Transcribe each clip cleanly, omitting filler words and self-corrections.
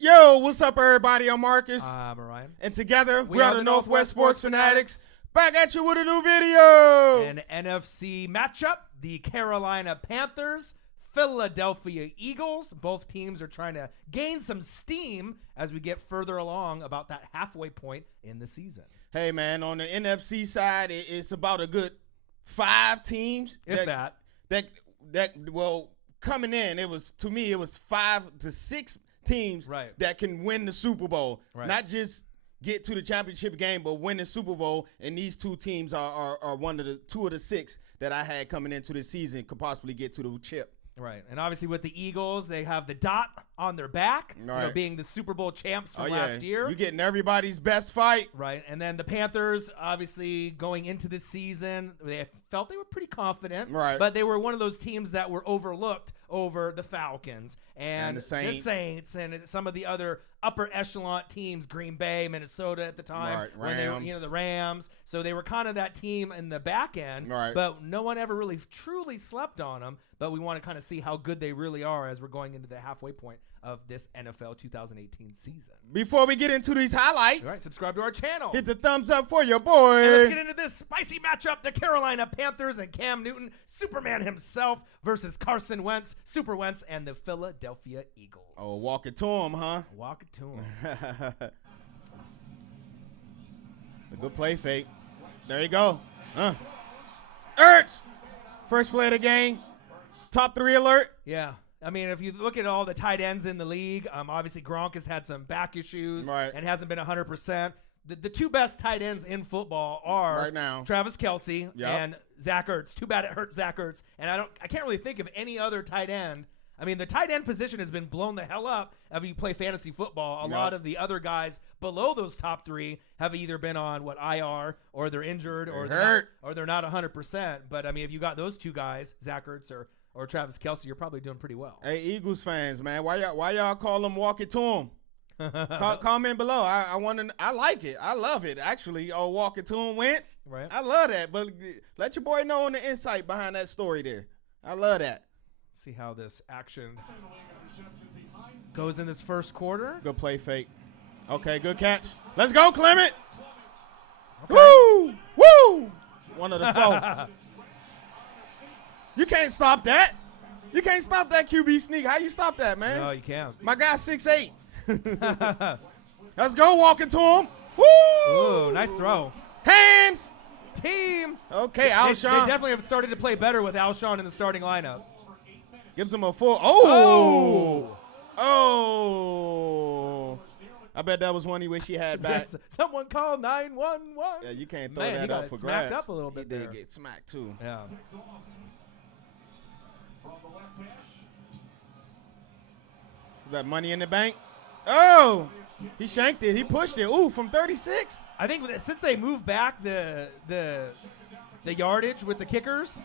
Yo, what's up, everybody? I'm Marcus. I'm Orion. And together, we are the Northwest Sports Fanatics. Back at you with a new video. An NFC matchup, the Carolina Panthers, Philadelphia Eagles. Both teams are trying to gain some steam as we get further along about that halfway point in the season. Hey, man, on the NFC side, it's about a good 5 teams. Well, coming in, it was 5 to 6 teams that can win the Super Bowl. Right. Not just get to the championship game, but win the Super Bowl. And these 2 teams are two of the 6 that I had coming into this season could possibly get to the chip. Right. And obviously with the Eagles, they have the dot on their back, being the Super Bowl champs from last year. You're getting everybody's best fight. Right. And then the Panthers, obviously going into this season, they felt they were pretty confident. Right. But they were one of those teams that were overlooked over the Falcons and the Saints and some of the other upper echelon teams, Green Bay, Minnesota at the time. Right. When they were, the Rams. So they were kind of that team in the back end. Right. But no one ever really truly slept on them. But we want to kind of see how good they really are as we're going into the halfway point of this NFL 2018 season. Before we get into these highlights, subscribe to our channel. Hit the thumbs up for your boy. And let's get into this spicy matchup. The Carolina Panthers and Cam Newton, Superman himself, versus Carson Wentz, Super Wentz, and the Philadelphia Eagles. Oh, walk it to him, huh? Walk it to him. A good play fake. There you go. Ertz. First play of the game. Top 3 alert. Yeah. I mean, if you look at all the tight ends in the league, obviously Gronk has had some back issues and hasn't been 100%. The 2 best tight ends in football are right now Travis Kelce and Zach Ertz. Too bad it hurt Zach Ertz. And I can't really think of any other tight end. I mean, the tight end position has been blown the hell up if you play fantasy football. A lot of the other guys below those top 3 have either been on IR or they're injured or they're not 100%. But I mean, if you got those 2 guys, Zach Ertz or Travis Kelce, you're probably doing pretty well. Hey, Eagles fans, man, why y'all call them walk it to him? Comment below. I like it. I love it, actually. Oh, walk it to him, Wentz. Right. I love that. But let your boy know on the insight behind that story there. I love that. See how this action goes in this first quarter. Good play fake. Okay, good catch. Let's go, Clement. Okay. Woo! Woo! One of the 4. You can't stop that. You can't stop that QB sneak. How you stop that, man? No, you can't. My guy's 6'8". Let's go, walking to him. Woo! Ooh, nice throw. Hands. Team. Okay, Alshon. They definitely have started to play better with Alshon in the starting lineup. Gives him a full. Oh. I bet that was one he wish he had back. Someone call 911. Yeah, you can't throw that up for grabs. Smacked up a little bit He there. did get smacked, too. Yeah. That money in the bank. Oh, he shanked it. He pushed it. Ooh, from 36. I think since they moved back the yardage with the kickers,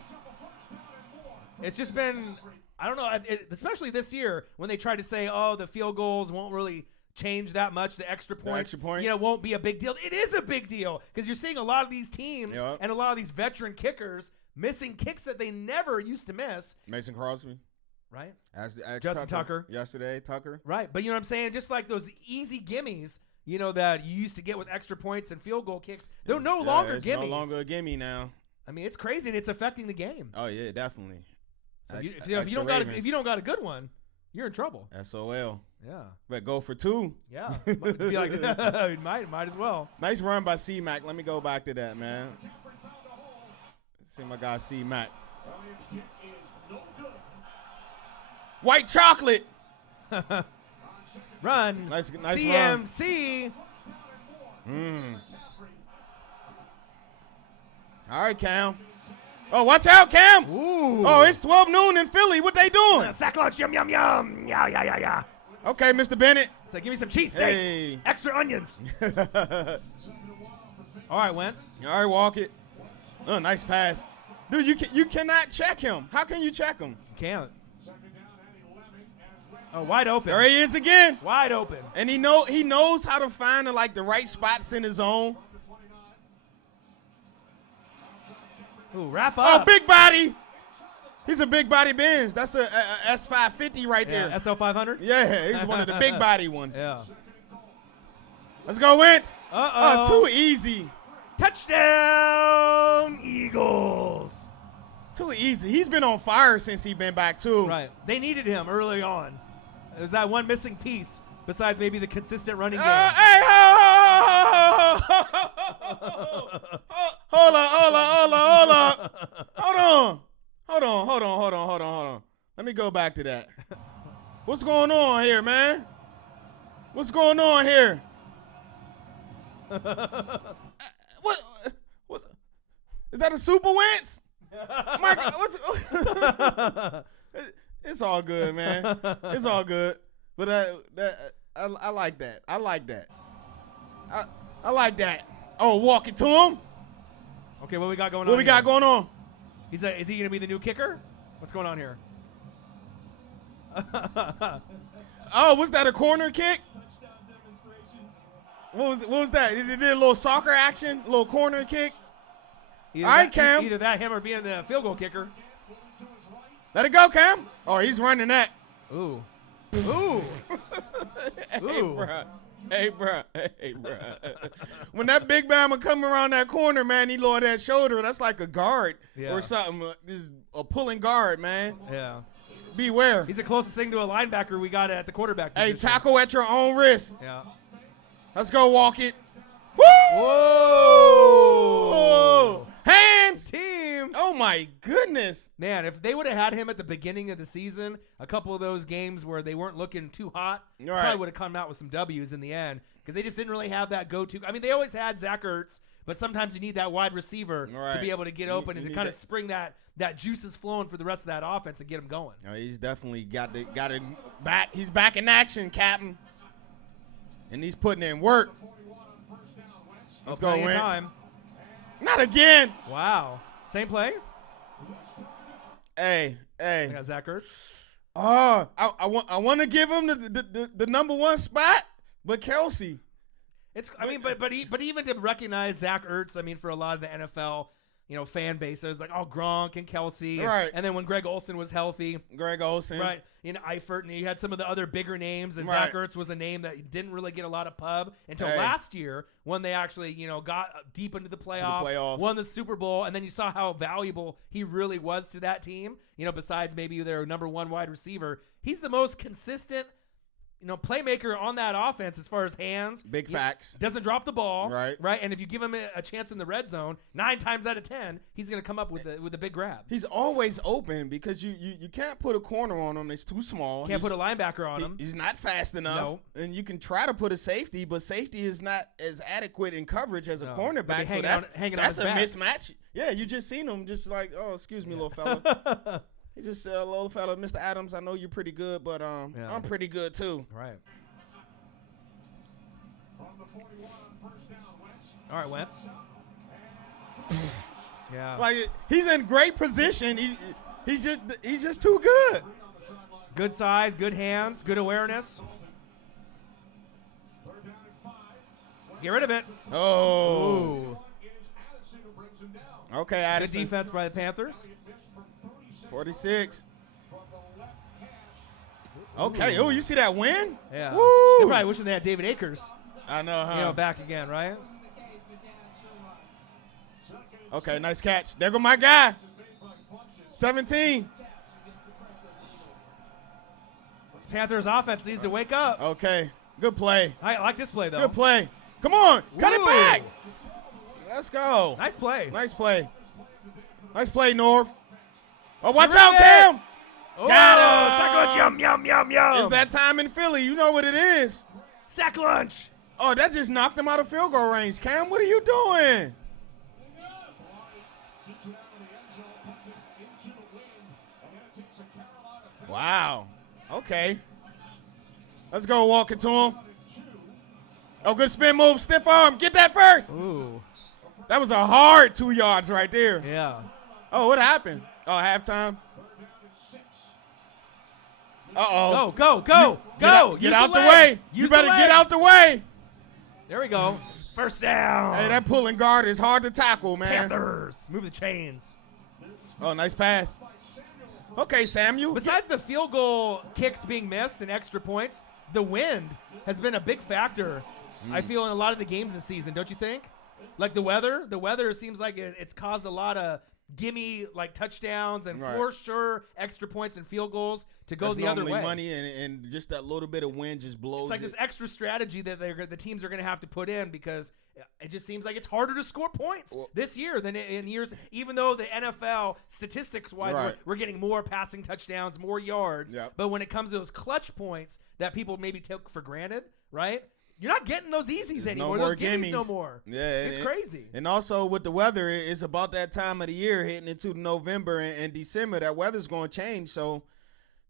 it's just been, I don't know, especially this year when they tried to say, oh, the field goals won't really change that much. The extra points, won't be a big deal. It is a big deal because you're seeing a lot of these teams and a lot of these veteran kickers missing kicks that they never used to miss. Mason Crosby. Right. As Justin Tucker. Yesterday, Tucker. Right. But you know what I'm saying? Just like those easy gimmies, that you used to get with extra points and field goal kicks, they're no longer it's gimmies. no longer a gimme now. I mean, it's crazy and it's affecting the game. Oh, yeah, definitely. So if you don't got a good one, you're in trouble. SOL. Yeah. But go for 2. Yeah. Be like, might as well. Nice run by C-Mac. Let me go back to that, man. See my guy C-Mac. White chocolate. Run. Nice CMC. All right, Cam. Oh, watch out, Cam. Ooh. Oh, it's 12 noon in Philly. What they doing? Sack lunch, yum, yum, yum. Yeah. Okay, Mr. Bennett. So give me some cheesesteak. Hey. Extra onions. All right, Wentz. All right, walk it. Oh, nice pass. Dude, you cannot check him. How can you check him? Can't. Oh, wide open. There he is again. Wide open. And he knows how to find the right spots in his zone. Ooh, wrap up. Oh, big body. He's a big body Benz. That's a S550 right there. SL500? Yeah, he's one of the big body ones. Yeah. Let's go, Wentz. Uh-oh. Too easy. Touchdown, Eagles. Too easy. He's been on fire since he's been back, too. Right. They needed him early on. There's that one missing piece besides maybe the consistent running game. Hey, hold on. Let me go back to that. What's going on here, man? What's going on here? What's is that a super Wentz? My God, it's all good, man. It's all good. But I like that. I like that. I like that. Oh, walk it to him. Okay, what we got going on? What we got going on? Is he going to be the new kicker? What's going on here? Oh, was that a corner kick? What was that? He did a little soccer action, a little corner kick. All right, Cam. Either that, him, or being the field goal kicker. Let it go, Cam. Oh, he's running that. Ooh. Hey, bro. When that big bama come around that corner, man, he lower that shoulder. That's like a guard or something. This is a pulling guard, man. Yeah. Beware. He's the closest thing to a linebacker we got at the quarterback position. Hey, tackle at your own risk. Yeah. Let's go walk it. Woo! Whoa! Hands! Team! Oh, my goodness. Man, if they would have had him at the beginning of the season, a couple of those games where they weren't looking too hot, probably would have come out with some W's in the end because they just didn't really have that go-to. I mean, they always had Zach Ertz, but sometimes you need that wide receiver to be able to get open and to kind of spring that juices flowing for the rest of that offense and get him going. Oh, he's definitely got it back. He's back in action, Captain. And he's putting in work. Let's go, Wentz. Time. Not again. Wow. Same play? Hey. I got Zach Ertz. Oh, I want to give him the number one spot, but Kelsey. But even to recognize Zach Ertz, I mean, for a lot of the NFL, fan base, there's like, Gronk and Kelsey. Right. And then when Greg Olsen was healthy. Right. Eifert, and you had some of the other bigger names, and Zach Ertz was a name that didn't really get a lot of pub until last year when they actually, got deep into the playoffs, won the Super Bowl, and then you saw how valuable he really was to that team. Besides maybe their number one wide receiver, he's the most consistent playmaker on that offense as far as hands. Big facts. Doesn't drop the ball. Right. And if you give him a chance in the red zone, 9 times out of 10, he's going to come up with a big grab. He's always open because you can't put a corner on him. It's too small. Can't put a linebacker on him. He's not fast enough. No. And you can try to put a safety, but safety is not as adequate in coverage as a cornerback. So that's a mismatch. Yeah, you just seen him just like, oh, excuse me, little fella. He just said, little fella, Mr. Adams, I know you're pretty good, but I'm pretty good too. Right. All right, Wentz. Yeah. Like he's in great position. He's just too good. Good size, good hands, good awareness. Get rid of it. Oh. Ooh. Okay, Addison. Good defense by the Panthers. 46. Okay. Oh, you see that win? Yeah. Woo. They're probably wishing they had David Akers. I know, huh? Back again, right? Okay, nice catch. There go my guy. 17. This Panthers offense needs to wake up. Okay. Good play. I like this play, though. Good play. Come on. Cut it back. Let's go. Nice play. Nice play. Nice play, Norv. Oh, watch out, Cam. Oh, got him. Sack lunch, yum. It's that time in Philly. You know what it is. Sack lunch. Oh, that just knocked him out of field goal range. Cam, what are you doing? Wow. Okay. Let's go walk it to him. Oh, good spin move. Stiff arm. Get that first. Ooh. That was a hard 2 yards right there. Yeah. Oh, what happened? Oh, halftime. Uh-oh. Go. Get out the way. You better get out the way. There we go. First down. Hey, that pulling guard is hard to tackle, man. Panthers. Move the chains. Oh, nice pass. Okay, Samuel. Besides the field goal kicks being missed and extra points, the wind has been a big factor, I feel, in a lot of the games this season, don't you think? Like the weather seems like it's caused a lot of gimme like touchdowns and for sure extra points and field goals to go the other way. Money and just that little bit of wind just blows. It's like this extra strategy that the teams are going to have to put in because it just seems like it's harder to score points this year than in years. Even though the NFL statistics wise we're getting more passing touchdowns, more yards, but when it comes to those clutch points that people maybe took for granted, right? You're not getting those easies anymore. No those gimmies no more. Yeah, it's crazy. And also with the weather, it's about that time of the year heading into November and December. That weather's going to change, so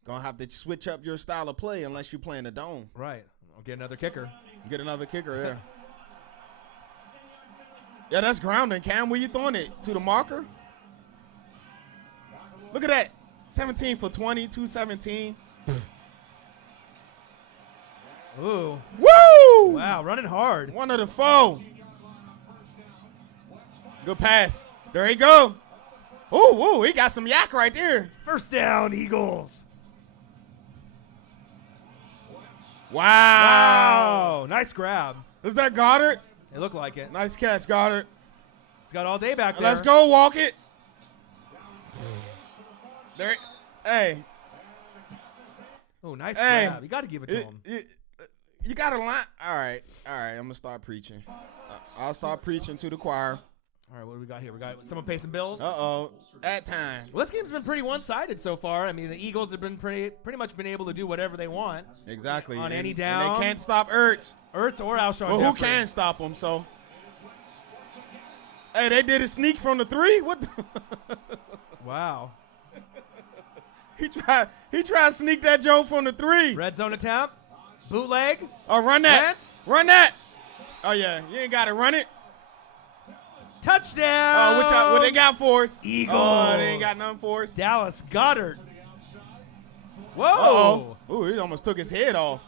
going to have to switch up your style of play unless you play in the dome. Right. I'll get another kicker. Get another kicker, yeah. Yeah, that's grounding. Cam, where you throwing it? To the marker? Look at that. 17 for 20, 217. Ooh. Woo! Wow, running hard. One of the four. Good pass. There he go. Ooh, he got some yak right there. First down, Eagles. Wow. Nice grab. Is that Goddard? It looked like it. Nice catch, Goddard. He's got all day back there. Let's go, walk it. There. Hey. Oh, nice grab. You got to give it to him. You got to line. All right. I'm going to start preaching. I'll start preaching to the choir. All right, what do we got here? We got someone pay some bills. Uh-oh. At time. Well, this game's been pretty one-sided so far. I mean, the Eagles have been pretty much been able to do whatever they want. Exactly. On any down. And they can't stop Ertz. Or Alshon Well, Jeffrey. who can stop him, so. Hey, they did a sneak from the 3? What? Wow. He tried to sneak that joke from the 3. Red zone attempt. Bootleg. Oh, run that. Lance. Run that. Oh, yeah. You ain't got to run it. Touchdown. What they got for us? Eagles. Oh, they ain't got nothing for us. Dallas Goedert. Whoa. Uh-oh. Ooh, he almost took his head off.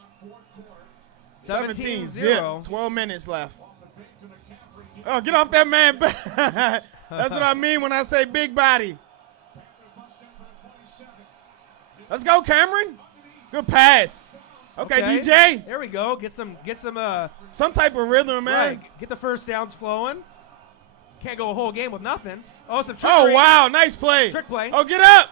17 zip. 12 minutes left. Oh, get off that man. That's what I mean when I say big body. Let's go, Cameron. Good pass. Okay, DJ. There we go. Get some type of rhythm, man. Right. Get the first downs flowing. Can't go a whole game with nothing. Oh, some trickery. Oh, wow. Nice play. Trick play. Oh, get up.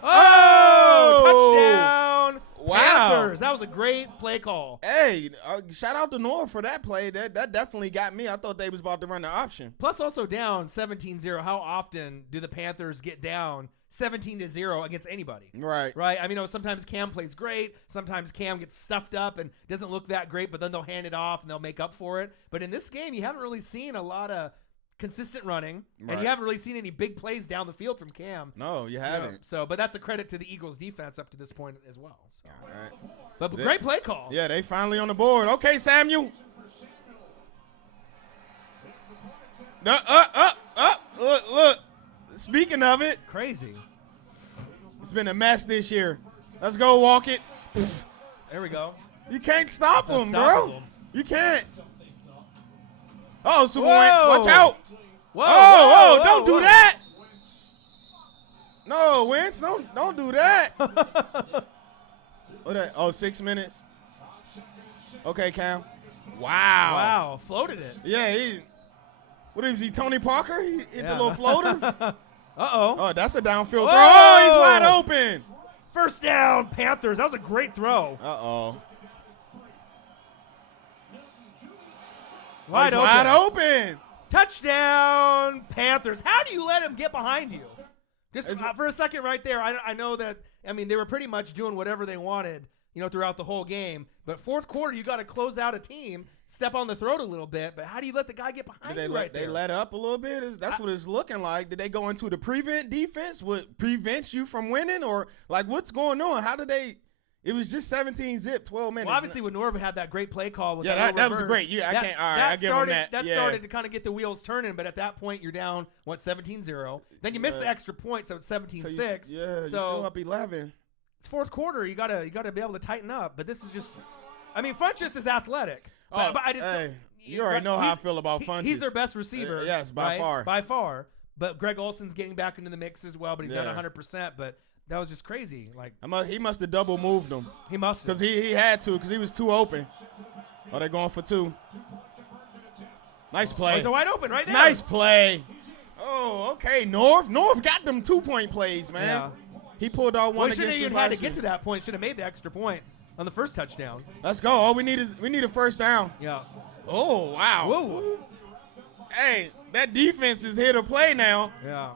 Oh, touchdown. Wow. Panthers. That was a great play call. Hey, shout out to Noah for that play. That definitely got me. I thought they was about to run the option. Plus also down 17-0. How often do the Panthers get down 17-0 against anybody? Right. I mean, sometimes Cam plays great. Sometimes Cam gets stuffed up and doesn't look that great, but then they'll hand it off and they'll make up for it. But in this game, you haven't really seen a lot of consistent running, and you haven't really seen any big plays down the field from Cam. No, you haven't. But that's a credit to the Eagles' defense up to this point as well. So. All right. But great play call. Yeah, they finally on the board. Okay, Samuel. Look. Speaking of it. Crazy. It's been a mess this year. Let's go walk it. There we go. You can't stop him, bro. You can't. Oh, Super Wentz, watch out. Whoa, don't do that. No, Wentz, don't do that. What that? Oh, 6 minutes. Okay, Cam. Wow, floated it. Yeah, what is he, Tony Parker? He hit the little floater? Uh-oh. Oh, that's a downfield throw. Oh, he's wide open. First down, Panthers. That was a great throw. Uh-oh. Wide open. Touchdown, Panthers. How do you let him get behind you? Just for a second right there, I know that, I mean, they were pretty much doing whatever they wanted, throughout the whole game. But fourth quarter, you got to close out a team, step on the throat a little bit. But how do you let the guy get behind you right there? They let up a little bit? That's what it's looking like. Did they go into the prevent defense? What prevents you from winning? Or, what's going on? How did they – it was just 17-zip, 12 minutes. Well, obviously, when Norv had that great play call with that was great. Yeah, I give him that. That started to kind of get the wheels turning, but at that point, you're down, 17-0. Then you missed the extra point, so it's 17-6. You're still up 11. It's fourth quarter. You gotta be able to tighten up. But this is just, I mean, Funchess is athletic. But I just, you already know how I feel about Funchess. He's their best receiver. Yes, by far. By far. But Greg Olson's getting back into the mix as well, but he's not 100%. But that was just crazy. Like he must have double moved him. He must have. Because he had to, because he was too open. Oh, they're going for 2. Nice play. Oh, it's a wide open right there. Nice play. Oh, okay. North got them 2-point plays, man. Yeah. He pulled out one against us last year. He shouldn't even had to get to that point. Should have made the extra point on the first touchdown. Let's go. All we need a first down. Yeah. Oh, wow. Whoa. Hey, that defense is here to play now. Yeah.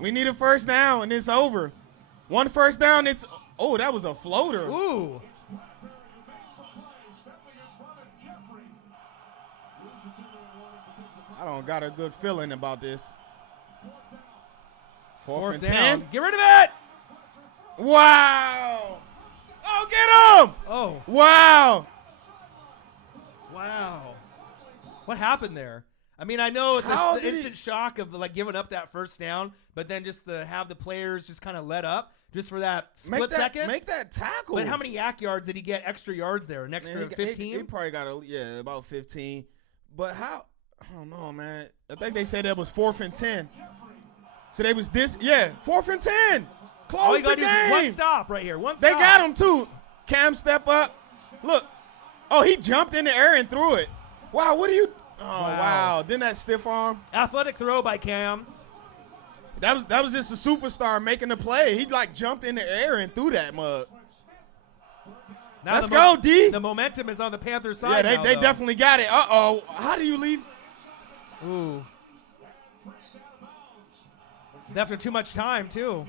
We need a first down, and it's over. One first down, that was a floater. Ooh. I don't got a good feeling about this. Fourth and down. 10. Get rid of it. Wow. Oh, get him. Oh. Wow. Wow. What happened there? I mean, I know the instant shock of like giving up that first down, but then just to have the players just kind of let up just for that split second. Make that tackle. But how many yak yards did he get? Extra yards there? An extra 15? He probably got about 15. But how? I don't know, man. I think they said that was 4th and 10. So they was 4th and 10. Close the game. One stop right here. One stop. They got him too. Cam, step up. Look. Oh, he jumped in the air and threw it. Wow, what are you? Oh, wow. Didn't that stiff arm? Athletic throw by Cam. That was just a superstar making the play. He like jumped in the air and threw that mug. Now Let's go, D. The momentum is on the Panthers side. Yeah, they definitely got it. Uh-oh. How do you leave? Ooh. After too much time, too.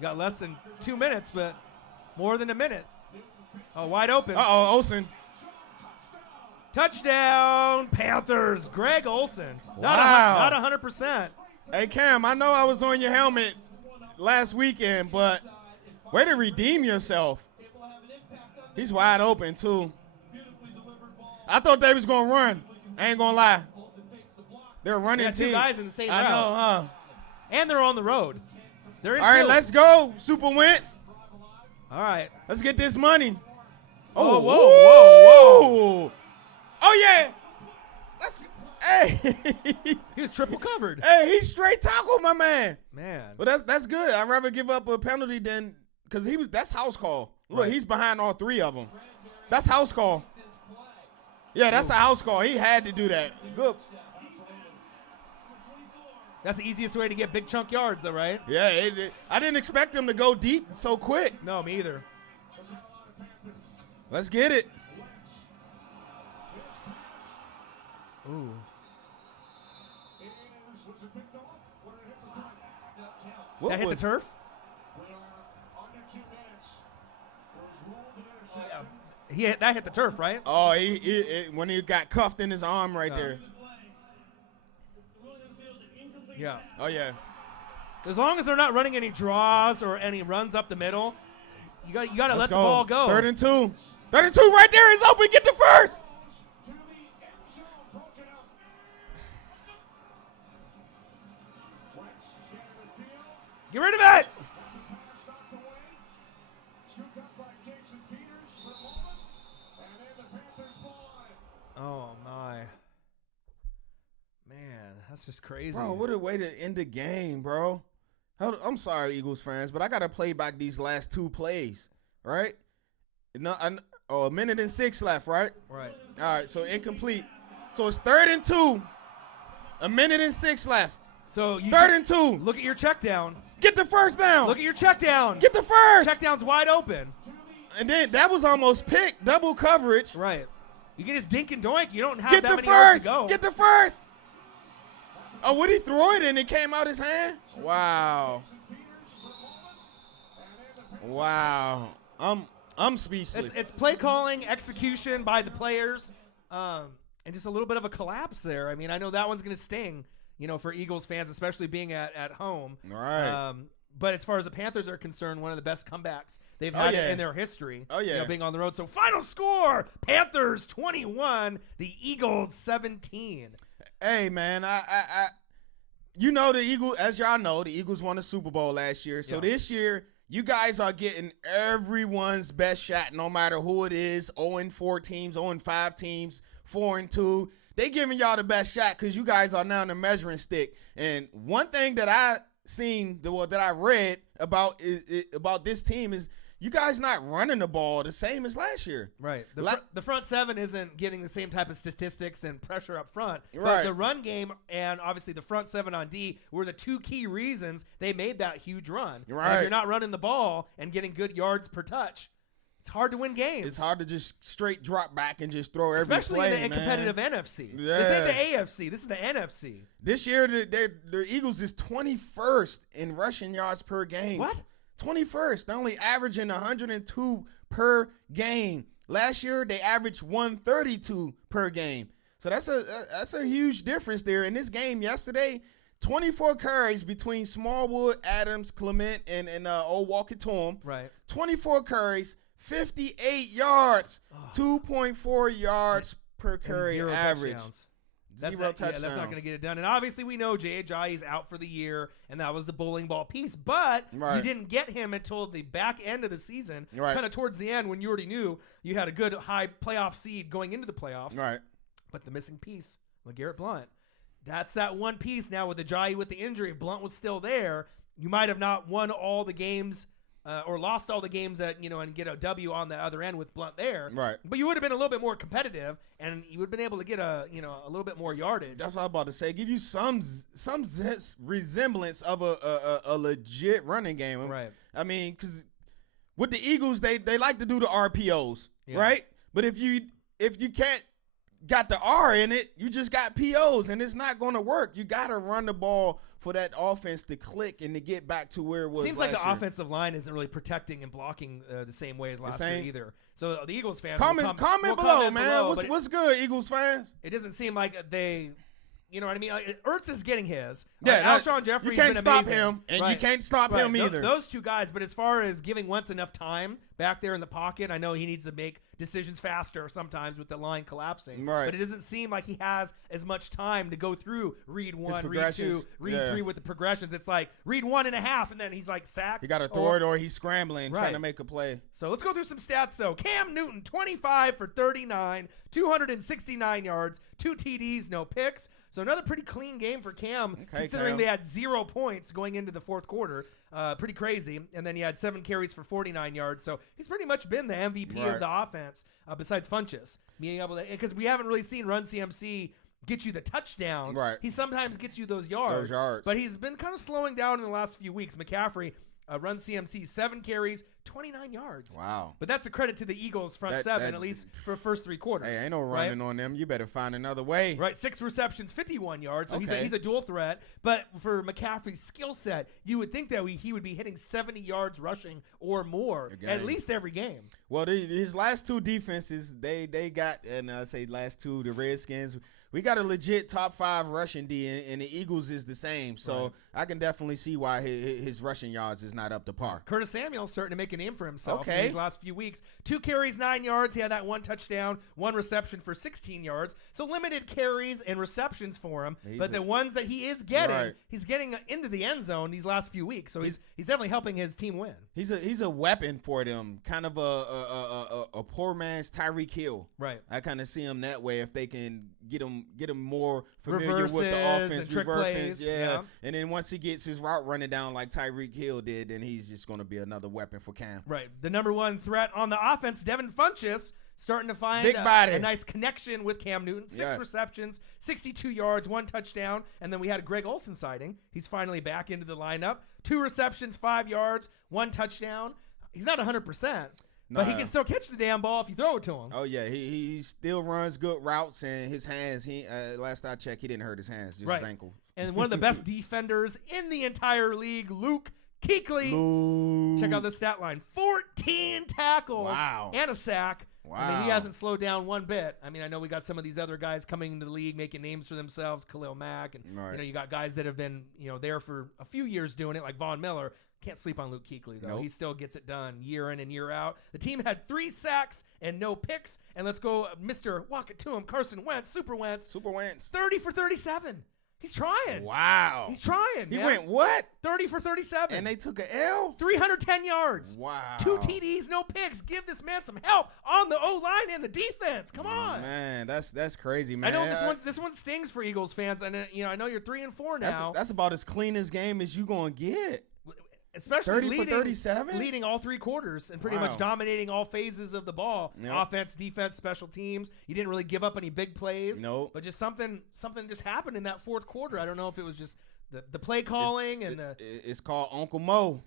Got less than 2 minutes, but more than a minute. Oh, wide open. Uh-oh, Olsen. Touchdown, Panthers. Greg Olsen. Wow. Not 100%. Hey, Cam, I know I was on your helmet last weekend, but way to redeem yourself. He's wide open, too. I thought they was going to run. I ain't going to lie. They're running team. 2 guys in the same route. I know, huh? And they're on the road. They're in All right, field. let's go, Super Wentz. All right. Let's get this money. Oh, whoa. Oh, yeah. Let's go. Hey. He was triple covered. Hey, he straight tackled my man. Man. But that's good. I'd rather give up a penalty than – because that's house call. Look, he's behind all 3 of them. That's house call. Yeah, that's a house call. He had to do that. Good. That's the easiest way to get big chunk yards, though, right? Yeah, I didn't expect him to go deep so quick. No, me either. Let's get it. Ooh. That hit the turf? Yeah. That hit the turf, right? Oh, when he got cuffed in his arm right there. Yeah. Oh, yeah. As long as they're not running any draws or any runs up the middle, you got to let the ball go. 3rd and 2. 3rd and 2 right there is open. Get the first. Get rid of it. Oh, my. Man, that's just crazy. Bro, what a way to end the game, bro. I'm sorry, Eagles fans, but I got to play back these last 2 plays, right? No, a minute and 6 left, right? Right. All right, so incomplete. So it's 3rd and 2. A minute and 6 left. So you 3rd and 2. Look at your check down. Get the first down. Look at your check down. Get the first. Check down's wide open. And then that was almost picked. Double coverage. Right. You get his dink and doink. You don't have Get that the many yards first. to go. Get the first. Oh, would he throw it and it came out his hand? Wow. Wow. I'm speechless. It's play calling, execution by the players, and just a little bit of a collapse there. I mean, I know that one's going to sting, for Eagles fans, especially being at home. Right. But as far as the Panthers are concerned, one of the best comebacks they've had in their history. Oh, yeah. Being on the road. So final score, Panthers 21, the Eagles 17. Hey, man, the Eagles, as y'all know, the Eagles won the Super Bowl last year. So this year, you guys are getting everyone's best shot, no matter who it is. 0-4 teams, 0-5 teams, 4-2. they giving y'all the best shot because you guys are now in the measuring stick. And one thing that I read about about this team is you guys not running the ball the same as last year. Right. The front seven isn't getting the same type of statistics and pressure up front. Right. But the run game and obviously the front seven on D were the two key reasons they made that huge run. Right. If you're not running the ball and getting good yards per touch, it's hard to win games. It's hard to just straight drop back and just throw every Especially play, in the competitive NFC. Yeah. This ain't the AFC. This is the NFC. This year, the Eagles is 21st in rushing yards per game. What? 21st. They're only averaging 102 per game. Last year, they averaged 132 per game. So that's a huge difference there. In this game yesterday, 24 carries between Smallwood, Adams, Clement, and old Walker Tom. Right. 24 carries, 58 yards, 2.4 yards per carry average. Touchdowns. Zero touchdowns. That's not going to get it done. And obviously we know Jay Ajayi is out for the year, and that was the bowling ball piece. But you didn't get him until the back end of the season, kind of towards the end when you already knew you had a good high playoff seed going into the playoffs. Right. But the missing piece, LeGarrette Blount. That's that one piece now with Ajayi with the injury. If Blount was still there, you might have not won all the games or lost all the games and get a W on the other end with Blount there. Right. But you would have been a little bit more competitive, and you would have been able to get a little bit more yardage. That's what I was about to say. Give you some resemblance of a legit running game. Right. I mean, because with the Eagles, they like to do the RPOs, right? But if you can't got the R in it, you just got POs, and it's not going to work. You got to run the ball for that offense to click and to get back to where it was. Seems like the offensive line isn't really protecting and blocking the same way as last year either. So the Eagles fans comment below, man. What's good, Eagles fans? It doesn't seem like they. You know what I mean? Ertz is getting his. Yeah, Alshon Jeffrey's you can't been stop amazing. him, and you can't stop him either. Those two guys, but as far as giving Wentz enough time back there in the pocket, I know he needs to make decisions faster sometimes with the line collapsing. Right. But it doesn't seem like he has as much time to go through read 1, read 2, read 3 with the progressions. It's like read 1.5, and then he's like sacked. He got to throw it or he's scrambling, trying to make a play. So let's go through some stats, though. Cam Newton, 25 for 39, 269 yards, 2 TDs, no picks. So another pretty clean game for Cam, considering they had 0 points going into the fourth quarter. Pretty crazy. And then he had 7 carries for 49 yards. So he's pretty much been the MVP of the offense, besides Funchess. Being able to, because we haven't really seen Run CMC get you the touchdowns. Right. He sometimes gets you those yards. But he's been kind of slowing down in the last few weeks. McCaffrey, Run CMC, 7 carries, 29 yards. Wow. But that's a credit to the Eagles front seven, at least for first 3 quarters. Hey, ain't no running on them. You better find another way. Right, 6 receptions, 51 yards. So he's a dual threat. But for McCaffrey's skill set, you would think that he would be hitting 70 yards rushing or more at least every game. Well, his last 2 defenses, they got, and I say last 2, the Redskins. We got a legit top 5 rushing D, and the Eagles is the same. So I can definitely see why his rushing yards is not up to par. Curtis Samuel's starting to make a name for himself in these last few weeks. 2 carries, 9 yards. He had that 1 touchdown, 1 reception for 16 yards. So limited carries and receptions for him. But the ones that he is getting, he's getting into the end zone these last few weeks. So he's definitely helping his team win. He's a weapon for them, kind of a poor man's Tyreek Hill. Right. I kind of see him that way if they can get him more familiar with the offense, and trick plays. Yeah. And then once he gets his route running down like Tyreek Hill did, then he's just going to be another weapon for Cam. Right. The number 1 threat on the offense, Devin Funchess, starting to find a nice connection with Cam Newton. 6 receptions, 62 yards, 1 touchdown. And then we had a Greg Olsen sighting. He's finally back into the lineup. 2 receptions, 5 yards, 1 touchdown. He's not 100%. But he can still catch the damn ball if you throw it to him. Oh, yeah. He still runs good routes, and his hands, last I checked, he didn't hurt his hands, just his ankle. And one of the best defenders in the entire league, Luke Kuechly. Check out the stat line. 14 tackles and a sack. Wow. I mean, he hasn't slowed down one bit. I mean, I know we got some of these other guys coming into the league making names for themselves, Khalil Mack, and you got guys that have been there for a few years doing it, like Von Miller. Can't sleep on Luke Kuechly, though. He still gets it done year in and year out. The team had 3 sacks and no picks. And let's go, Mr. Walk It To Him, Carson Wentz, Super Wentz. 30 for 37. He's trying. Wow. He's trying. He went what? 30 for 37. And they took an L? 310 yards. Wow. 2 TDs, no picks. Give this man some help on the O-line and the defense. Come on. Man, that's crazy, man. I know this one stings for Eagles fans. And I know you're 3-4 now. That's about as clean as game as you going to get. Especially 30 for 37? leading all 3 quarters and pretty much dominating all phases of the ball. Yep. Offense, defense, special teams. You didn't really give up any big plays. Nope. But just something just happened in that fourth quarter. I don't know if it was just the play calling it's called Uncle Mo.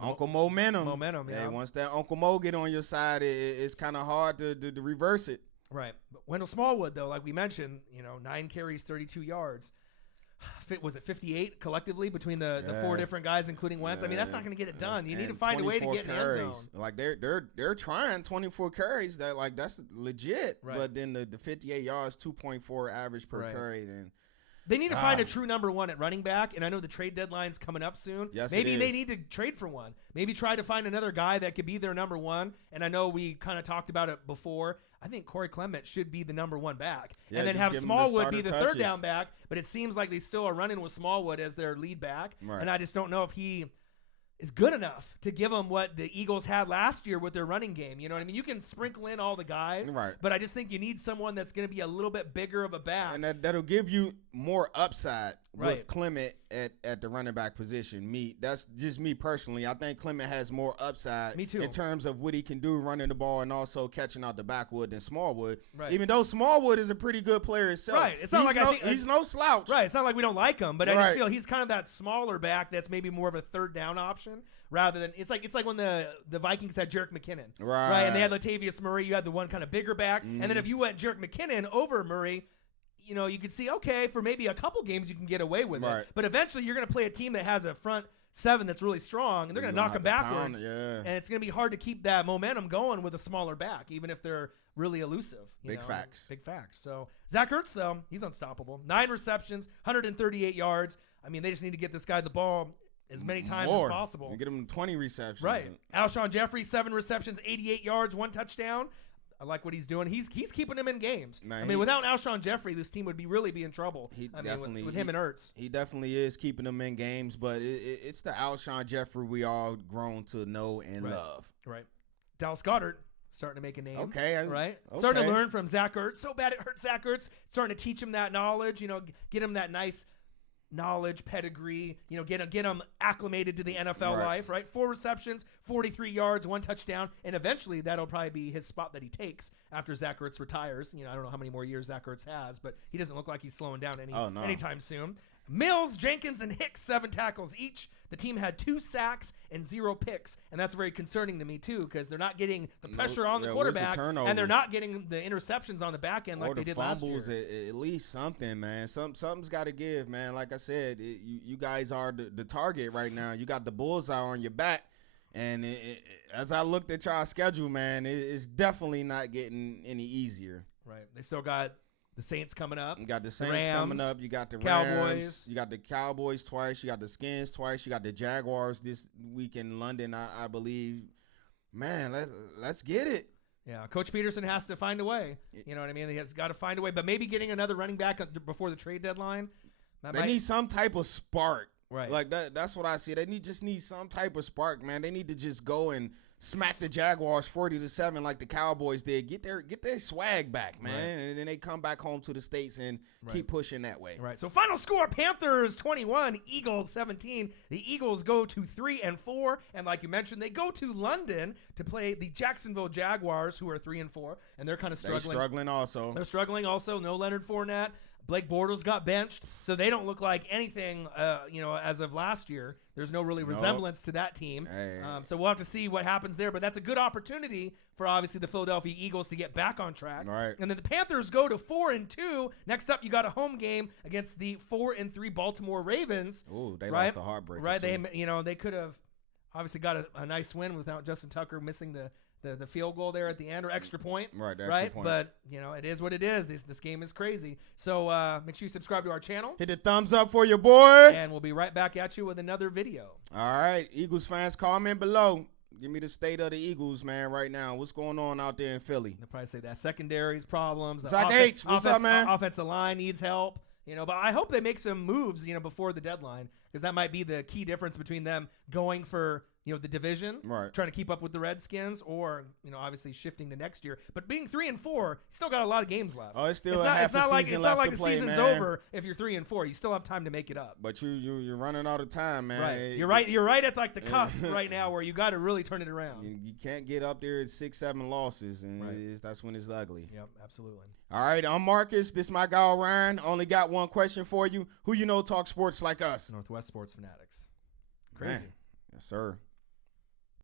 Uncle Momentum. Momentum, yeah. Hey, once that Uncle Mo get on your side, it's kind of hard to reverse it. Right. But Wendell Smallwood, though, like we mentioned, 9 carries, 32 yards. Was it 58 collectively between the 4 different guys, including Wentz? I mean, that's not going to get it done. You need to find a way to get in the end zone. Like they're trying 24 carries. That's legit. Right. But then the 58 yards, 2.4 average per carry. Then they need to find a true number 1 at running back. And I know the trade deadline's coming up soon. Yes, maybe they need to trade for one. Maybe try to find another guy that could be their number 1. And I know we kind of talked about it before. I think Corey Clement should be the number 1 back. Yeah, and then have Smallwood be the third down back. But it seems like they still are running with Smallwood as their lead back. Right. And I just don't know if he is good enough to give them what the Eagles had last year with their running game. You know what I mean? You can sprinkle in all the guys, but I just think you need someone that's going to be a little bit bigger of a back. And that'll give you more upside with Clement at the running back position. That's just me personally. I think Clement has more upside me too. In terms of what he can do running the ball and also catching out the backwood than Smallwood. Right. Even though Smallwood is a pretty good player himself. Right. It's not he's no slouch. Right. It's not like we don't like him, but I just feel he's kind of that smaller back that's maybe more of a third down option. Rather than it's like when the Vikings had Jerick McKinnon, right? And they had Latavius Murray. You had the one kind of bigger back, and then if you went Jerick McKinnon over Murray, you could see for maybe a couple games you can get away with it, but eventually you're going to play a team that has a front 7 that's really strong, and they're going to knock them backwards, and it's going to be hard to keep that momentum going with a smaller back, even if they're really elusive. Big facts. So Zach Ertz, though, he's unstoppable. 9 receptions, 138 yards. I mean, they just need to get this guy the ball as many times as possible. And get him 20 receptions. Right. Alshon Jeffrey, 7 receptions, 88 yards, 1 touchdown. I like what he's doing. He's keeping him in games. Without Alshon Jeffrey, this team would really be in trouble. With him and Ertz. He definitely is keeping them in games, but it's the Alshon Jeffrey we all grown to know and love. Right. Dallas Goedert starting to make a name. Okay. Right. Okay. Starting to learn from Zach Ertz. So bad it hurt Zach Ertz. Starting to teach him that knowledge. Get him that nice knowledge, pedigree, get him acclimated to the NFL life, right? 4 receptions, 43 yards, 1 touchdown, and eventually that'll probably be his spot that he takes after Zach Ertz retires. I don't know how many more years Zach Ertz has, but he doesn't look like he's slowing down anytime soon. Mills, Jenkins, and Hicks, 7 tackles each. The team had 2 sacks and 0 picks, and that's very concerning to me too, because they're not getting the pressure on the quarterback, and they're not getting the interceptions on the back end like they did last year. At least something, man. Something's got to give, man. Like I said, you guys are the target right now. You got the bullseye on your back, and as I looked at y'all's schedule, man, it's definitely not getting any easier. Right. They still got the Saints coming up. You got the Saints coming up. You got the Cowboys. Rams. You got the Cowboys twice. You got the Skins twice. You got the Jaguars this week in London, I believe. Man, let's get it. Yeah, Coach Peterson has to find a way. You know what I mean? He has got to find a way. But maybe getting another running back before the trade deadline. They need some type of spark. Right. Like that's what I see. They just need some type of spark, man. They need to just go and smack the Jaguars 40-7 like the Cowboys did. Get their swag back, man. Right. And then they come back home to the States and keep pushing that way. Right. So final score, Panthers 21, Eagles 17. The Eagles go to 3-4. And like you mentioned, they go to London to play the Jacksonville Jaguars, who are 3-4. And they're kind of struggling. They're struggling also. No Leonard Fournette. Blake Bortles got benched, so they don't look like anything, as of last year. There's no really resemblance to that team. Hey. So we'll have to see what happens there. But that's a good opportunity for, obviously, the Philadelphia Eagles to get back on track. Right. And then the Panthers go to 4-2. Next up, you got a home game against the 4-3 Baltimore Ravens. Ooh, they lost a heartbreaker. Right. They could have obviously got a nice win without Justin Tucker missing the field goal there at the end, or extra point. Right, extra point. But, it is what it is. This game is crazy. So make sure you subscribe to our channel. Hit the thumbs up for your boy. And we'll be right back at you with another video. All right. Eagles fans, comment below. Give me the state of the Eagles, man, right now. What's going on out there in Philly? They'll probably say that secondary's problems. Zach H, what's up, man? Offensive line needs help. But I hope they make some moves, before the deadline, because that might be the key difference between them going for, the division, trying to keep up with the Redskins, or, obviously shifting to next year. But being 3-4, you still got a lot of games left. Oh, it's still half a season left to play, man. It's not like the season's over if you're 3-4. You still have time to make it up. But you're running out of time, man. Right. You're right at the cusp right now where you got to really turn it around. You can't get up there at 6-7 losses, and that's when it's ugly. Yep, absolutely. All right, I'm Marcus. This is my guy Ryan. Only got one question for you. Who talk sports like us? Northwest Sports Fanatics. Crazy. Man. Yes, sir.